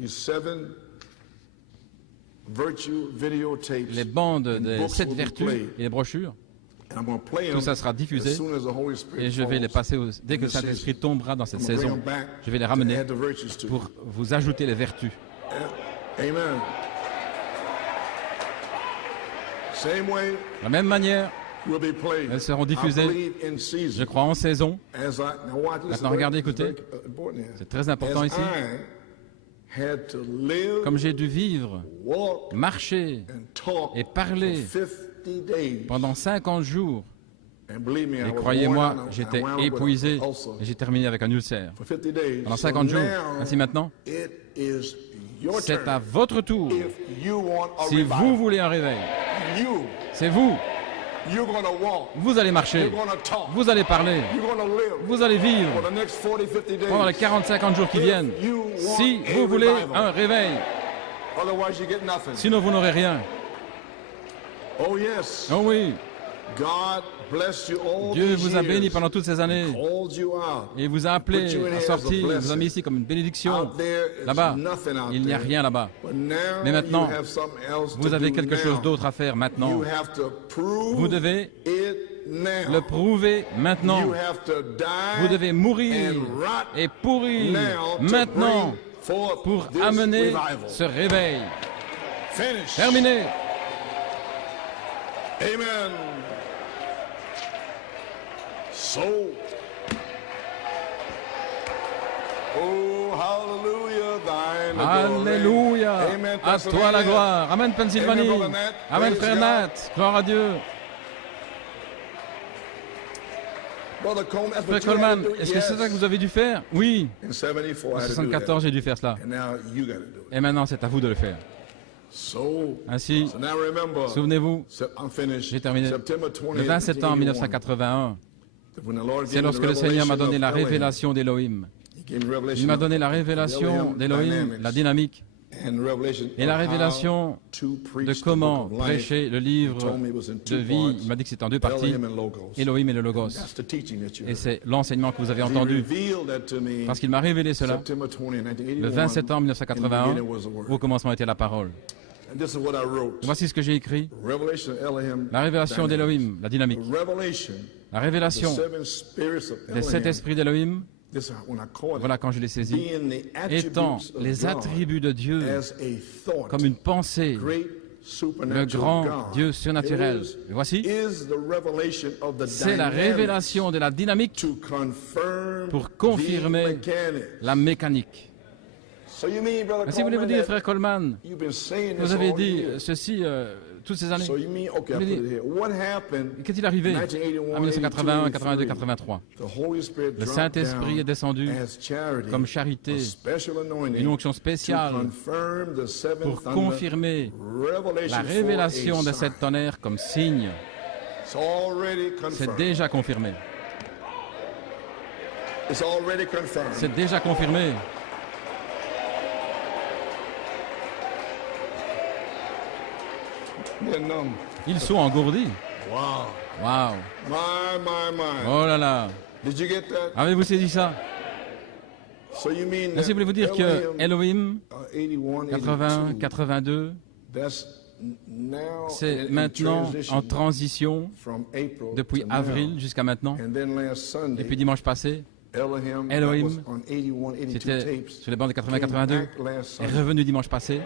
Les bandes des 7 vertus et les brochures, tout ça sera diffusé et je vais les passer dès que le Saint-Esprit tombera dans cette saison. Je vais les ramener pour vous ajouter les vertus. Amen. De la même manière, elles seront diffusées, je crois, en saison. Maintenant, regardez, écoutez, c'est très important ici. Comme j'ai dû vivre, marcher et parler pendant 50 jours. And believe me, I Et was croyez-moi, worn out, j'étais I wound up with épuisé an ulcer et j'ai terminé avec un ulcère. for 50 days. Pendant So 50 jours. now, Ainsi maintenant, it is your c'est à turn. votre tour. If you want a Si revival, vous voulez un réveil, you, c'est vous. you're going to walk. Vous allez marcher. You're going to talk. Vous allez parler. You're going to live Vous allez for vivre the next 40, 50 days. pendant les 40-50 jours qui viennent. If you want Si a vous voulez revival. un réveil, Otherwise, you get nothing. sinon vous n'aurez rien. Oh, yes. Oh oui, God bless you all Dieu these vous a béni years. pendant toutes ces années Called you out. et vous a appelé à sortir, vous a mis ici comme une bénédiction. Out there is Là-bas, nothing out il n'y a there. rien là-bas. But now Mais maintenant, you have something else Vous to avez do quelque now. chose d'autre à faire maintenant. You have to prove Vous devez it now. le prouver maintenant. You have to die Vous devez mourir and rot et pourrir now to maintenant bring forth pour this amener revival. ce réveil. Finish. Terminé. Amen. So, oh, hallelujah, thine the glory. Alléluia. Amen, À toi la gloire. Amen, Pennsylvanie. Amen, Brother Nat. Amen, Praise frère God. Nat. Gloire à Dieu. Brother Coleman, that's Frère what you had Coleman, to do. est-ce que c'est ça que vous avez dû faire? Oui. In 74, En I had to do 74, that. j'ai dû faire cela. And now you got to do it. Et maintenant, c'est à vous de le faire. So Ainsi, now remember, souvenez-vous, I'm finished. j'ai terminé. September 20, Le 20 septembre 1981, 1981, when the Lord c'est gave me lorsque the le Seigneur m'a revelation donné la of Elohim. révélation d'Élohim. He gave me revelation Il m'a of donné la the révélation Elohim d'Élohim, dynamics la dynamique, and revelation et la of how révélation to preach de the comment book of life. prêcher le He livre told me it was in de two vie. parts, Il m'a dit que c'était en deux parties, Elohim and Logos. Élohim et le Logos. That's the teaching that you Et heard. c'est l'enseignement que vous avez He entendu, revealed that to me parce qu'il m'a révélé cela September 20, 1981. le 20 septembre In the 1981. beginning was the word. Au commencement était la parole. And this is what I wrote. Voici ce que j'ai écrit. Revelation of Elohim La révélation dynamics. d'Élohim, la dynamique. Revelation, La the révélation seven spirits of des sept Elohim. esprits d'Élohim, This is when I call it. voilà quand je les saisis, Being the étant attributes of les God attributs de Dieu as a thought, comme une pensée, great le supernatural grand God. Dieu surnaturel. It Et voici, is the revelation of the c'est la dynamics révélation de la dynamique to confirm pour confirmer the mechanics. la mécanique. So you mean, Brother Ainsi voulez-vous Coleman, dire, that frère Coleman, you've been saying vous this avez all dit years. ceci toutes ces années. So you mean, okay, I Vous put voulez it here. What happened Qu'est-il arrivé in 1981, en 1981, 82, 83? 83? The Holy Spirit Le dropped Saint-Esprit down est descendu as charity, comme charité, a special anointing une onction to spéciale confirm the seven pour thunder confirmer revelation la révélation for a de sign. cette tonnerre comme signe. It's already C'est confirmed. déjà confirmé. It's already confirmed. C'est déjà confirmé. They're numb. Ils sont engourdis. Wow. Waouh. My. Oh là là. Did you get that? Avez-vous saisi ça? So you mean Ainsi that voulez-vous dire que Elohim, Elohim, 81, 80, 82, 82, that's now c'est in maintenant transition en transition from April depuis to now. avril jusqu'à maintenant. And then last Sunday, Et puis dimanche passé, Elohim, Elohim, that was on 81, 82 c'était tapes, sur les bandes de came 80-82, back last est Sunday. revenu dimanche passé.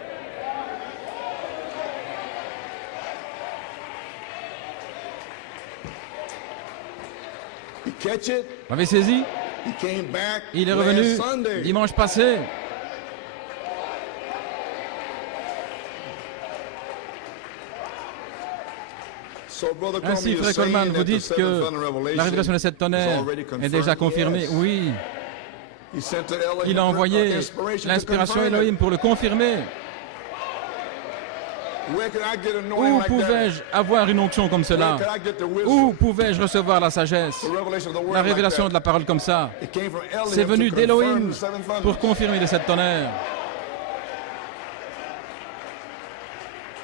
You catch it? Vous avez saisi? He came back Il est last revenu Sunday. dimanche passé. So, Brother Ainsi, Coleman, you're frère Coleman, saying vous that the dites seventh que thunder revelation la révélation de cette is tonnerre already est confirmed? déjà confirmée. Yes. Oui, He sent to Elohim il a envoyé inspiration to l'inspiration confirm it. Elohim pour le confirmer. Where can I get anointing Où like that? pouvais-je avoir une onction comme Where cela? can I get the wisdom? Où pouvais-je recevoir la sagesse? The revelation of the word La like révélation that? de la parole comme ça? It came from Elohim C'est venu to d'Elohim confirm the seven thunders. pour confirmer de cette tonnerre.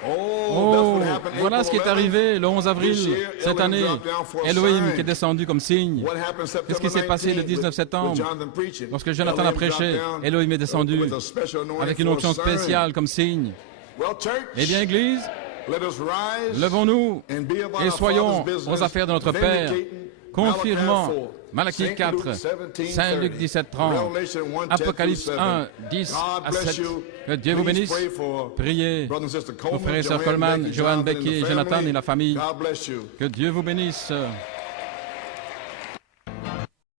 Oh, that's Oh, what happened voilà ce qui est April 11th. arrivé le 11 avril This year, cette Elohim année. dropped down for a Elohim sign. qui est descendu comme signe. What happened September Qu'est-ce qui s'est passé le 19th 19 with septembre Jonathan preaching? lorsque Jonathan a Elohim prêché? dropped down, Elohim est descendu with a special anointing avec une for a onction sign. spéciale comme signe. Well, church, Eh bien, Église, let us rise levons-nous and be about et our soyons Father's business, aux affaires de notre Père, vindicating confirmant Malachi 4, Malachie 4, Saint Luc 17, 30, Revelation 1, 10 Apocalypse through 7. 1, 10 God à bless 7. you. Que Dieu vous Please bénisse. pray for Priez brother and sister aux Coleman, frères et sœurs Joanne Coleman, Becky, Joanne Jonathan and Becky the et Jonathan family. et la famille. God bless you. Que Dieu vous bénisse.